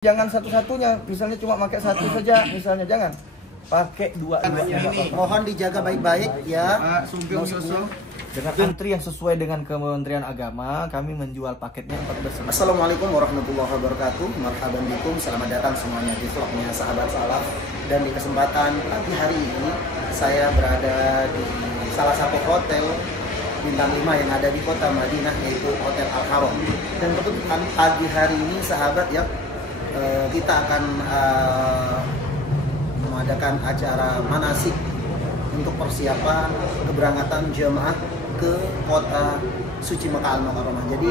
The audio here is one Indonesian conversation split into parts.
Jangan satu-satunya, misalnya cuma pakai satu saja, misalnya jangan pakai dua-duanya. Mohon dijaga baik-baik ya. Dengan antri yang sesuai dengan Kementerian Agama, kami menjual paketnya 14. Assalamualaikum warahmatullahi wabarakatuh. Marhaban bikum, selamat datang semuanya di vlognya Sahabat Salaf. Dan di kesempatan pagi hari ini, saya berada di salah satu hotel bintang 5 yang ada di kota Madinah, yaitu Hotel Al-Haram. Dan kebetulan pagi hari ini sahabat ya, kita akan mengadakan acara manasik untuk persiapan keberangkatan jemaah ke kota suci Makkah Al-Mukarramah. Jadi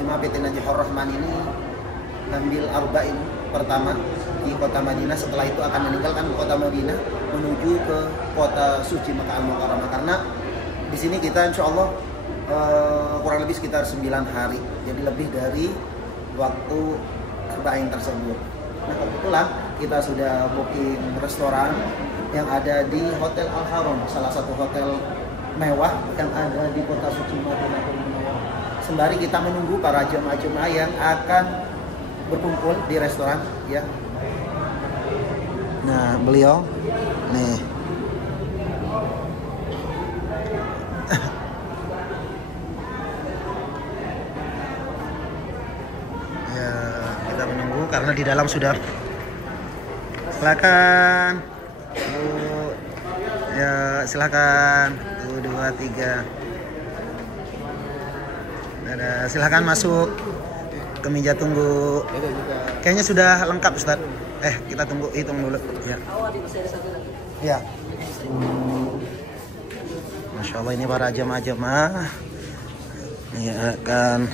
jemaah PT Najihur Rahman ini ngambil arba'in pertama di kota Madinah, setelah itu akan meninggalkan kota Madinah menuju ke kota suci Makkah Al-Mukarramah, karena di sini kita insya Allah kurang lebih sekitar 9 hari, jadi lebih dari waktu arba'in tersebut. Nah, kebetulan kita sudah booking restoran yang ada di Hotel Al-Haram, salah satu hotel mewah yang ada di kota suci Madinah. Sembari kita menunggu para jemaah-jemaah yang akan berkumpul di restoran ya. Nah, beliau nih karena di dalam sudah. Silakan Bu, ya silakan 1, 2, 3. Ada, silakan masuk ke meja tunggu. Kayaknya sudah lengkap Ustaz. Kita tunggu, hitung dulu ya. Ya. Masya Allah, ini para jemaah ini akan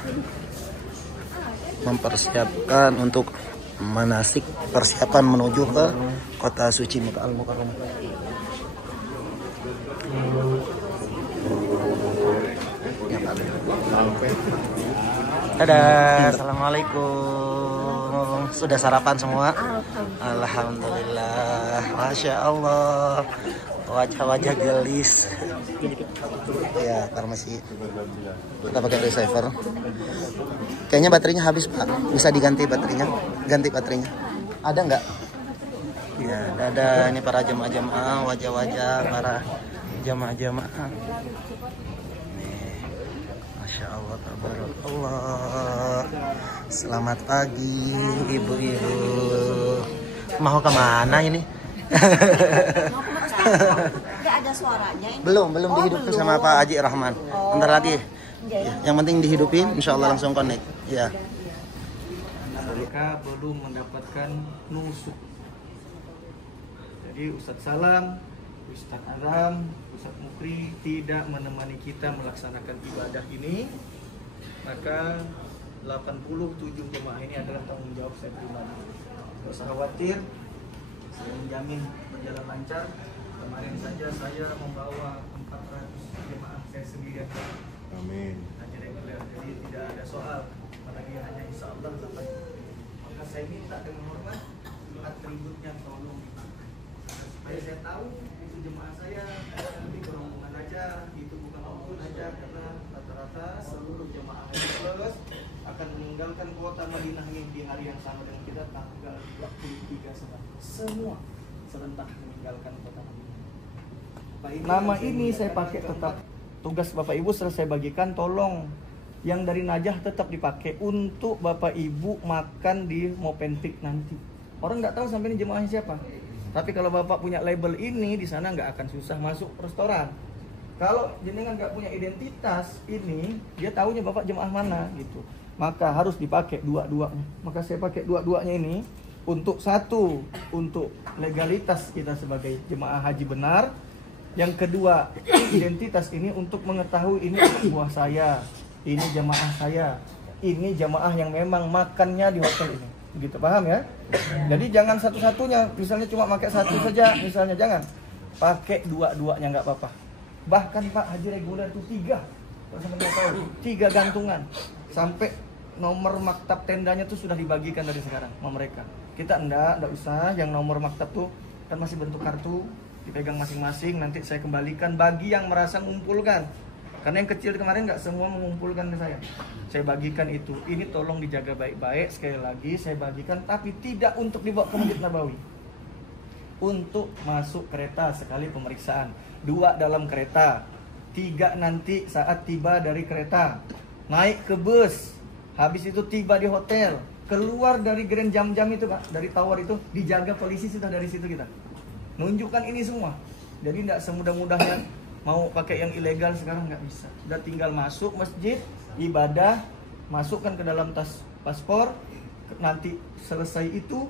mempersiapkan untuk manasik persiapan menuju ke kota suci Makkah Al-Mukarramah. Dadah, assalamualaikum. Sudah sarapan semua? Alhamdulillah, masya Allah. Wajah-wajah gelis. Ya, karena masih kita pakai receiver. Kayaknya baterainya habis Pak. Bisa diganti baterainya? Ganti baterainya. Ada nggak? Ya, ada ini para jemaah-jemaah, wajah-wajah para jemaah-jemaah. Masya Allah, tabarakallah. Selamat pagi ibu-ibu. Mau kemana ini? Nggak ada suaranya ini? Belum dihidupin sama Pak Haji Rahman. Bentar lagi. Ya, yang penting dihidupin, insya Allah langsung connect. Ya. Mereka belum mendapatkan nusuk. Jadi Ustadz Salam, Ustadz Aram, Ustadz Mukri tidak menemani kita melaksanakan ibadah ini, maka 87 jemaah ini adalah tanggung jawab saya pribadi. Tidak usah khawatir, saya menjamin berjalan lancar. Kemarin saja saya membawa 400 jemaah saya sendirian. Amin. Hanya reguler, jadi tidak ada soal. Apalagi hanya insya Allah dapat. Maka saya minta dengan hormat atributnya tolong, supaya saya tahu itu jemaah saya nanti beromongan aja, itu bukan omongan aja, karena rata-rata seluruh jemaah plus akan meninggalkan kota Madinah ini di hari yang sama dengan kita, tanggal 23 semua serentak meninggalkan kota Madinah. Nama ini saya pakai tetap. Tugas Bapak Ibu setelah saya bagikan, tolong yang dari Najah tetap dipakai untuk Bapak Ibu makan di Movenpick nanti. Orang nggak tahu sampai ini jemaahnya siapa. Tapi kalau Bapak punya label ini, di sana nggak akan susah masuk restoran. Kalau jenengan nggak punya identitas ini, dia tahunya Bapak jemaah mana gitu. Maka harus dipakai dua-duanya. Maka saya pakai dua-duanya ini untuk satu, untuk legalitas kita sebagai jemaah haji benar. Yang kedua, identitas ini untuk mengetahui ini buah saya, ini jemaah saya, ini jemaah yang memang makannya di hotel ini. Begitu, paham ya? Jadi jangan satu-satunya, misalnya cuma pakai satu saja, misalnya jangan pakai dua-duanya, nggak apa-apa. Bahkan Pak Haji reguler itu 3, tahu 3 gantungan, sampai nomor maktab tendanya tuh sudah dibagikan dari sekarang sama mereka. Kita enggak usah, yang nomor maktab tuh kan masih bentuk kartu, dipegang masing-masing, nanti saya kembalikan bagi yang merasa mengumpulkan. Karena yang kecil kemarin nggak semua mengumpulkan ke saya. Saya bagikan itu. Ini tolong dijaga baik-baik. Sekali lagi saya bagikan, tapi tidak untuk dibawa ke Masjid Nabawi. Untuk masuk kereta sekali pemeriksaan. 2 dalam kereta. 3 nanti saat tiba dari kereta. Naik ke bus. Habis itu tiba di hotel. Keluar dari Grand Jam-Jam itu Pak, dari tower itu dijaga polisi sudah dari situ kita. Nunjukkan ini semua. Jadi tidak semudah-mudahnya mau pakai yang ilegal sekarang nggak bisa. Udah tinggal masuk masjid, ibadah, masukkan ke dalam tas paspor. Nanti selesai itu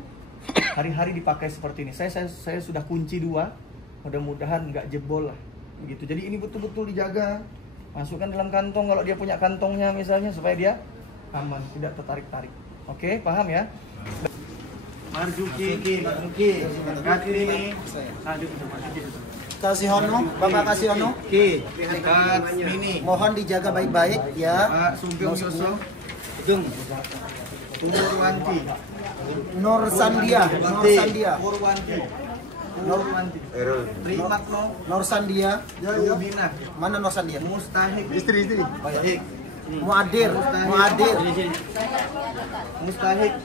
hari-hari dipakai seperti ini. Saya sudah kunci 2. Mudah-mudahan nggak jebol lah. Begitu. Jadi ini betul-betul dijaga. Masukkan dalam kantong kalau dia punya kantongnya misalnya supaya dia aman, tidak tertarik-tarik. Oke, paham ya? Marzuki, Kasih Hono, Bapak Kasih Hono. Mohon dijaga baik-baik ya. Pak Sugeng Yoso, Purwanti, Nur Sandia, Trimakno, Nur Sandia. Rubina, Mana Nur Sandia? Mustahik, istri, baik, Muadir. Mustahik,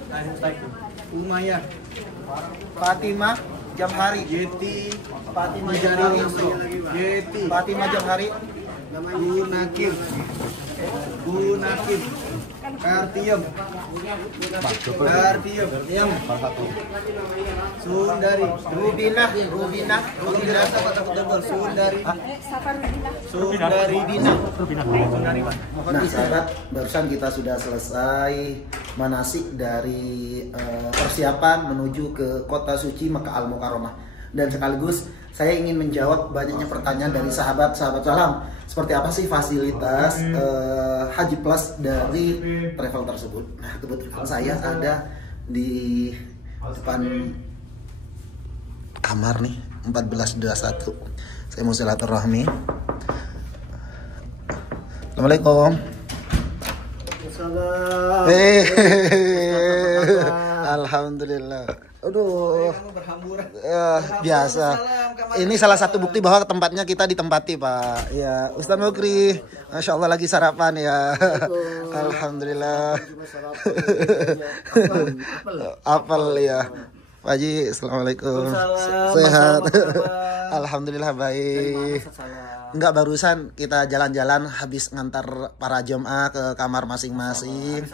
Umayyah, Fatimah Jamhari. Yeti, Fatimah Jamhari. Yeti, Fatimah Jamhari. Gunakim, Kartiem, Sundari, Rubina. Sundari, Nah sahabat, barusan kita sudah selesai manasik dari persiapan menuju ke kota suci Makkah Al-Mukarramah. Dan sekaligus saya ingin menjawab banyaknya pertanyaan dari sahabat-sahabat salam. Seperti apa sih fasilitas Haji Plus dari travel tersebut? Nah kebetulan saya ada di depan kamar nih 1421. Saya mau silaturahmi. Assalamualaikum. Alhamdulillah. Aduh. Biasa. Ini salah satu bukti bahwa tempatnya kita ditempati, Pak. Ya, Ustaz Mukri. Masya Allah lagi sarapan ya. Alhamdulillah. Apel ya. Pak Haji, assalamualaikum. Sehat. Alhamdulillah baik. Enggak, barusan kita jalan-jalan habis ngantar para jemaah ke kamar masing-masing.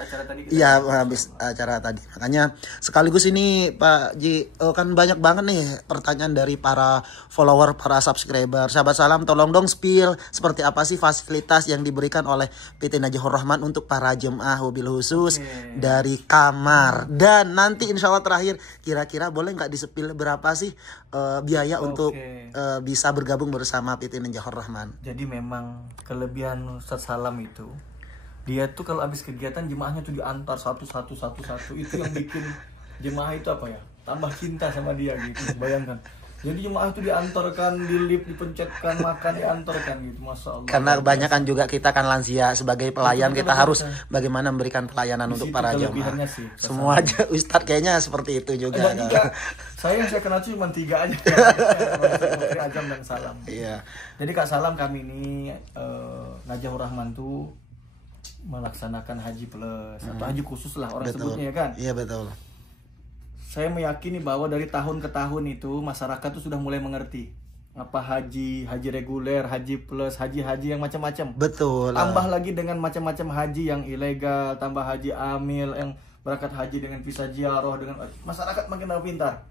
Iya, habis acara tadi. Makanya sekaligus ini Pak Ji, kan banyak banget nih pertanyaan dari para follower, para subscriber. Sahabat salam, tolong dong spill seperti apa sih fasilitas yang diberikan oleh PT Najahur Rahman untuk para jemaah mobil khusus dari kamar. Dan nanti insya Allah terakhir, kira-kira boleh nggak di-spill berapa sih biaya untuk bisa bergabung bersama PT Najahur Rahman? Jadi memang kelebihan Ustaz Salam itu, dia tuh kalau habis kegiatan jemaahnya tuh diantar satu. Itu yang bikin jemaah itu apa ya, tambah cinta sama dia gitu. Bayangkan. Jadi jemaah itu diantarkan, di lift, dipencetkan, makan diantarkan gitu, Masya Allah. Karena kebanyakan juga kita kan lansia, sebagai pelayan kita harus bagaimana memberikan pelayanan untuk para jemaah. Semua aja Ustadz kayaknya seperti itu juga. Saya kenal cuma 3 aja. Mufti Ajam dan Salam. Iya. Jadi Kak Salam, kami ini Najahur Rahman tuh melaksanakan haji plus atau haji khusus lah orang sebutnya ya kan. Iya betul. Saya meyakini bahwa dari tahun ke tahun itu masyarakat tuh sudah mulai mengerti apa haji reguler, haji plus, haji yang macam-macam. Betul. Tambah lagi dengan macam-macam haji yang ilegal, tambah haji amil yang berangkat haji dengan visa ziarah, dengan masyarakat makin tahu pintar.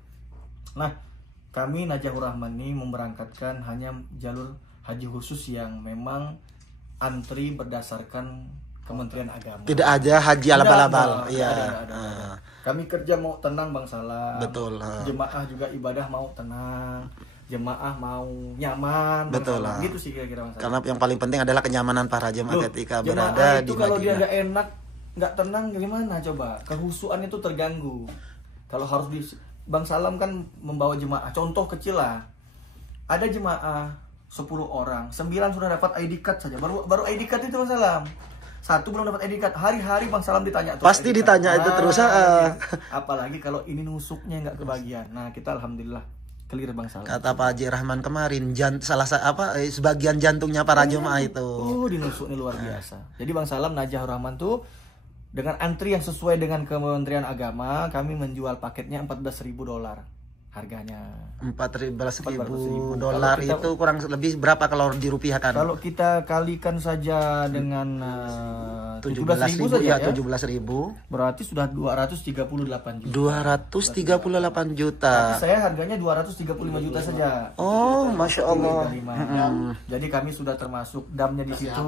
Nah, kami Najahur Rahman ini memberangkatkan hanya jalur haji khusus yang memang antri berdasarkan Kementerian Agama. Tidak aja haji alabal-alabal. Iya. Kami kerja mau tenang Bang Salam. Betul. Jemaah juga ibadah mau tenang. Jemaah mau nyaman. Betul lah. Gitu sih kira-kira Bang Salam. Karena yang paling penting adalah kenyamanan para jemaah ketika berada di Madinah. Kalau dia nggak enak, nggak tenang, gimana coba? Kehusuan itu terganggu. Kalau harus di Bang Salam kan membawa jemaah. Contoh kecil lah. Ada jemaah 10 orang, 9 sudah dapat ID card saja. Baru ID card itu Bang Salam. 1 belum dapat ID card. Hari-hari Bang Salam ditanya terus. Pasti ditanya itu terus. Apalagi kalau ini nusuknya nggak kebagian. Nah, kita alhamdulillah Clear Bang Salam. Kata Pak Haji Rahman kemarin, sebagian jantungnya para jemaah itu. Dinusuk nih luar biasa. Jadi Bang Salam Najah Rahman tuh dengan antri yang sesuai dengan Kementerian Agama, kami menjual paketnya $14.000 harganya. $14.000 itu kurang lebih berapa kalau dirupiahkan? Kalau kita kalikan saja dengan 17.000 saja ya, 17.000 berarti sudah 238 juta. 238 juta. Tapi saya harganya 235 juta saja. Oh, Masya Allah. Jadi kami sudah termasuk damnya di situ.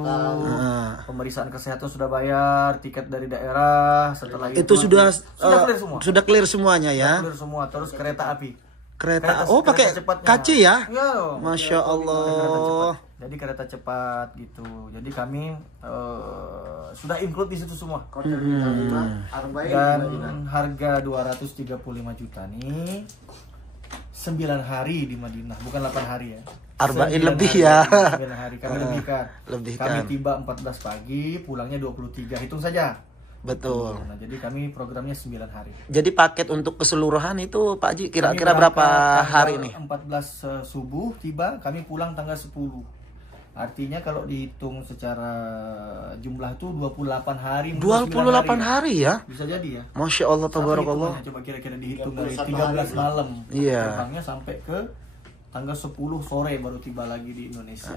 Pemeriksaan kesehatan sudah bayar, tiket dari daerah, setelah itu sudah clear semua. Sudah clear semuanya ya. Clear semua, terus kereta api. Pakai KC ya? Ya, Masya Allah. Jadi kereta cepat gitu. Jadi kami sudah include di situ semua. Dan harga 235 juta nih 9 hari di Madinah, bukan 8 hari ya. Arba'in lebih ya. 9 hari kami lebihkan. Kami Lebihkan. tiba 14 pagi, pulangnya 23. Hitung saja. Betul. Nah, jadi kami programnya 9 hari. Jadi paket untuk keseluruhan itu Pak Haji kira-kira Kami berapa berangkat hari tanggal nih? 14 subuh tiba, kami pulang tanggal 10. Artinya kalau dihitung secara jumlah itu 28 hari. 28 hari ya? Bisa jadi ya. Masya Allah, tabarakallah. Coba kira-kira dihitung dari 13 malam. Iya. Terbangnya sampai ke tanggal 10 sore baru tiba lagi di Indonesia.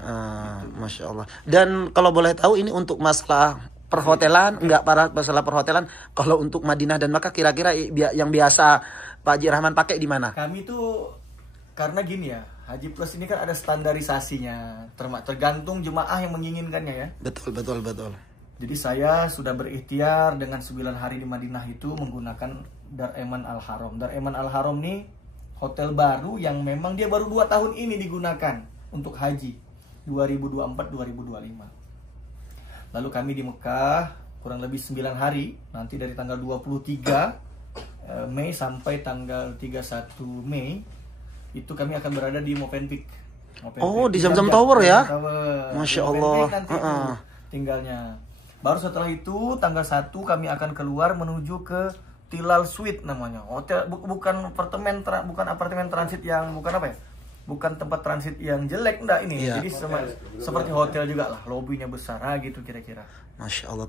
Masya Allah. Dan kalau boleh tahu ini untuk masalah perhotelan, enggak para masalah perhotelan. Kalau untuk Madinah dan Makkah kira-kira yang biasa Pak Haji Rahman pakai di mana? Kami tuh karena gini ya, Haji Plus ini kan ada standarisasinya, tergantung jemaah yang menginginkannya ya. Betul. Jadi saya sudah berikhtiar dengan 9 hari di Madinah itu menggunakan Dar Eman Al Haram. Dar Eman Al Haram nih hotel baru yang memang dia baru 2 tahun ini digunakan untuk haji 2024-2025. Lalu kami di Mekah kurang lebih 9 hari, nanti dari tanggal 23 Mei sampai tanggal 31 Mei itu kami akan berada di Movenpick. Di Zamzam Tower ya? Masya Allah. Tinggalnya. Baru setelah itu tanggal 1 kami akan keluar menuju ke Tilal Suite namanya. Hotel bukan apartemen transit yang bukan tempat transit yang jelek, enggak ini. Iya. Jadi seperti hotel juga lah, lobbynya besar gitu kira-kira. Masya Allah.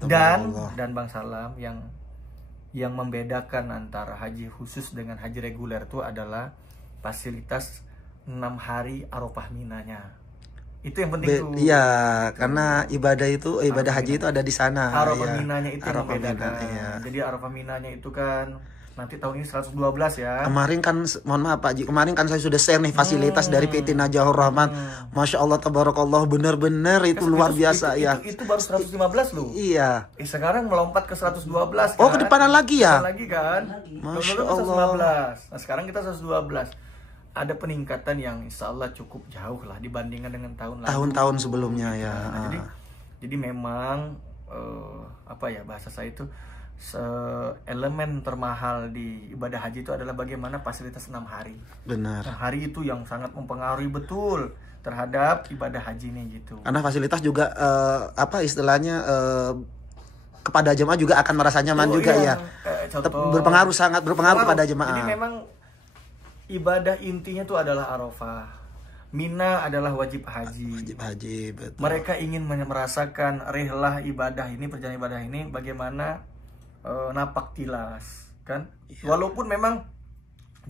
Dan Bang Salam yang membedakan antara haji khusus dengan haji reguler itu adalah fasilitas 6 hari Arafah Minanya. Itu yang penting tuh. Iya, karena ibadah haji itu ada di sana. Arafah ya. Minanya itu yang membedakan. Iya. Jadi Arafah Minanya itu kan nanti tahun ini 112 ya. Kemarin kan, mohon maaf Pak Haji, kemarin kan saya sudah share nih fasilitas dari PT Najahur Rahman. Masya Allah, tabarakallah, benar-benar itu luar biasa ya. Itu baru 115 loh. Iya. Sekarang melompat ke 112 kan. Oh, kedepanan lagi ya? Lagi kan. Masya Dulu Allah. 115. Nah sekarang kita 112. Ada peningkatan yang insya Allah cukup jauh lah dibandingkan dengan tahun lalu. Tahun-tahun sebelumnya ya. Nah, jadi memang bahasa saya itu elemen termahal di ibadah haji itu adalah bagaimana fasilitas 6 hari. Benar. 6 hari itu yang sangat mempengaruhi betul terhadap ibadah haji ini gitu. Karena fasilitas juga kepada jemaah juga akan merasa nyaman juga ya. Sangat berpengaruh kepada jemaah. Jadi memang ibadah intinya itu adalah Arafah. Mina adalah wajib haji. Wajib haji, betul. Mereka ingin merasakan rihlah ibadah ini, perjalanan ibadah ini bagaimana napak tilas, kan? Iya. Walaupun memang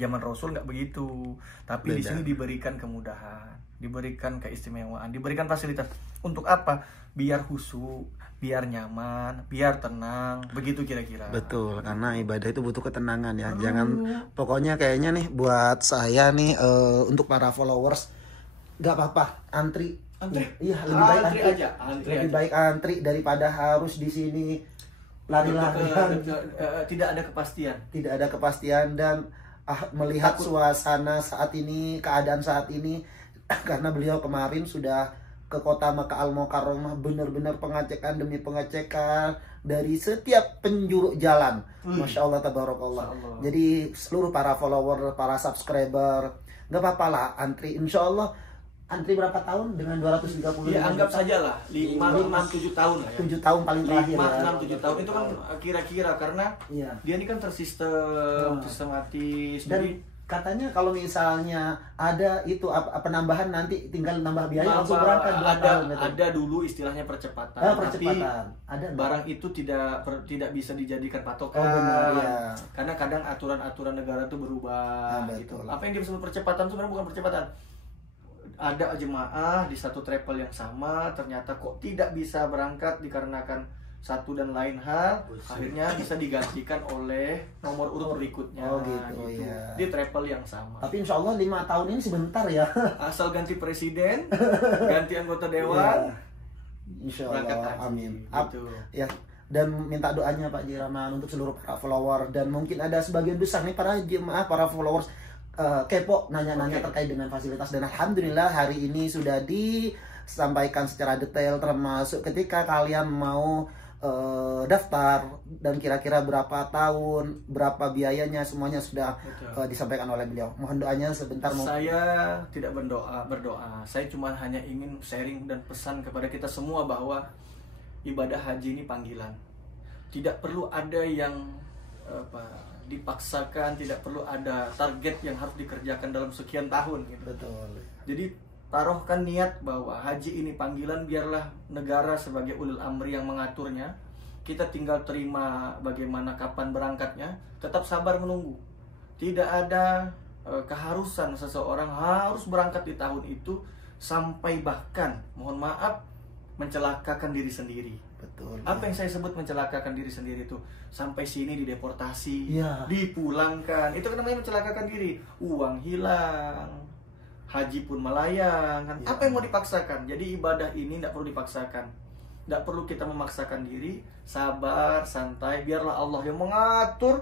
zaman Rasul nggak begitu, tapi di sini diberikan kemudahan, diberikan keistimewaan, diberikan fasilitas. Untuk apa? Biar khusyuk, biar nyaman, biar tenang, begitu kira-kira. Betul, karena ibadah itu butuh ketenangan ya. Jangan, pokoknya kayaknya nih buat saya nih untuk para followers, nggak apa-apa antri. Iya, lebih baik antri. Baik antri daripada harus di sini lari-larian. Tidak ada kepastian dan melihat suasana saat ini, keadaan saat ini, karena beliau kemarin sudah ke kota Makkah Al-Mukarramah, benar-benar pengecekan demi pengecekan dari setiap penjuru jalan. Masya Allah, tabarakallah. Jadi seluruh para follower, para subscriber, nggak apa-apa lah antri. Insya Allah antri berapa tahun dengan 230? Ya anggap saja lah 5, 6, 7 tahun lah ya. 7 tahun paling terakhir 5, 6, 7 tahun itu kan kira-kira karena dia ini kan tersistem, sistematis. Dan jadi katanya kalau misalnya ada itu penambahan nanti tinggal nambah biaya langsung berangkat 2 tahun gitu. Ada dulu istilahnya percepatan. Percepatan. Ada barang itu tidak bisa dijadikan patokan. benar ya. Karena kadang aturan-aturan negara itu berubah gitu. Apa yang disebut percepatan itu sebenarnya bukan percepatan. Ada jemaah di satu travel yang sama ternyata kok tidak bisa berangkat dikarenakan satu dan lain hal, akhirnya bisa digantikan oleh nomor urut berikutnya. Gitu. Ya. Di travel yang sama. Tapi insya Allah 5 tahun ini sebentar ya. Asal ganti presiden, ganti anggota dewan, insya berangkat Allah. haji, Amin. gitu. Ya. Dan minta doanya Pak Haji Rahman untuk seluruh para follower, dan mungkin ada sebagian besar nih para jemaah, para followers kepo nanya-nanya terkait dengan fasilitas, dan alhamdulillah hari ini sudah disampaikan secara detail, termasuk ketika kalian mau daftar dan kira-kira berapa tahun, berapa biayanya, semuanya sudah disampaikan oleh beliau. Mohon doanya sebentar. Saya tidak berdoa. Saya cuma hanya ingin sharing dan pesan kepada kita semua bahwa ibadah haji ini panggilan. Tidak perlu ada yang dipaksakan, tidak perlu ada target yang harus dikerjakan dalam sekian tahun gitu. Betul. Jadi taruhkan niat bahwa haji ini panggilan, biarlah negara sebagai ulil amri yang mengaturnya. Kita tinggal terima bagaimana kapan berangkatnya, tetap sabar menunggu. Tidak ada keharusan seseorang harus berangkat di tahun itu, sampai bahkan mohon maaf mencelakakan diri sendiri. Betul. Apa yang saya sebut mencelakakan diri sendiri itu? Sampai sini dideportasi, Ya. dipulangkan. Itu kan namanya mencelakakan diri. Uang hilang, haji pun melayang kan? Apa yang mau dipaksakan? Jadi ibadah ini tidak perlu dipaksakan, tidak perlu kita memaksakan diri. Sabar, santai, biarlah Allah yang mengatur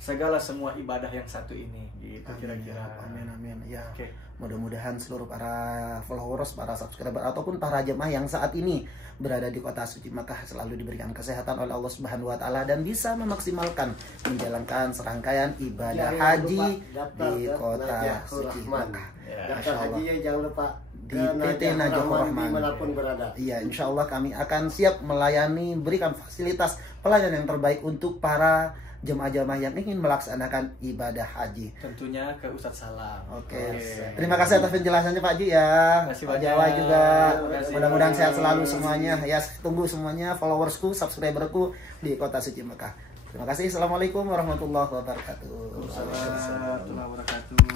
segala semua ibadah yang satu ini gitu kira-kira. Amin ya. Oke. Mudah-mudahan seluruh para followers, para subscriber ataupun para jemaah yang saat ini berada di kota suci Makkah selalu diberikan kesehatan oleh Allah Subhanahu wa taala dan bisa memaksimalkan menjalankan serangkaian ibadah haji di kota suci Makkah. Daftar haji jangan lupa di PT Najahur Rahman dimanapun berada. Iya, insya Allah kami akan siap melayani, berikan fasilitas pelayanan yang terbaik untuk para jemaah-jemaah yang ingin melaksanakan ibadah haji. Tentunya ke Ustadz Salam. Oke. Terima kasih atas penjelasannya Pak Haji ya. Terima kasih Pak banyak. Jawa juga. Terima kasih. Mudah-mudahan sehat selalu semuanya. Ya, tunggu semuanya followersku, subscriberku di kota suci Mekah. Terima kasih. Assalamualaikum warahmatullahi wabarakatuh. Assalamualaikum warahmatullahi wabarakatuh.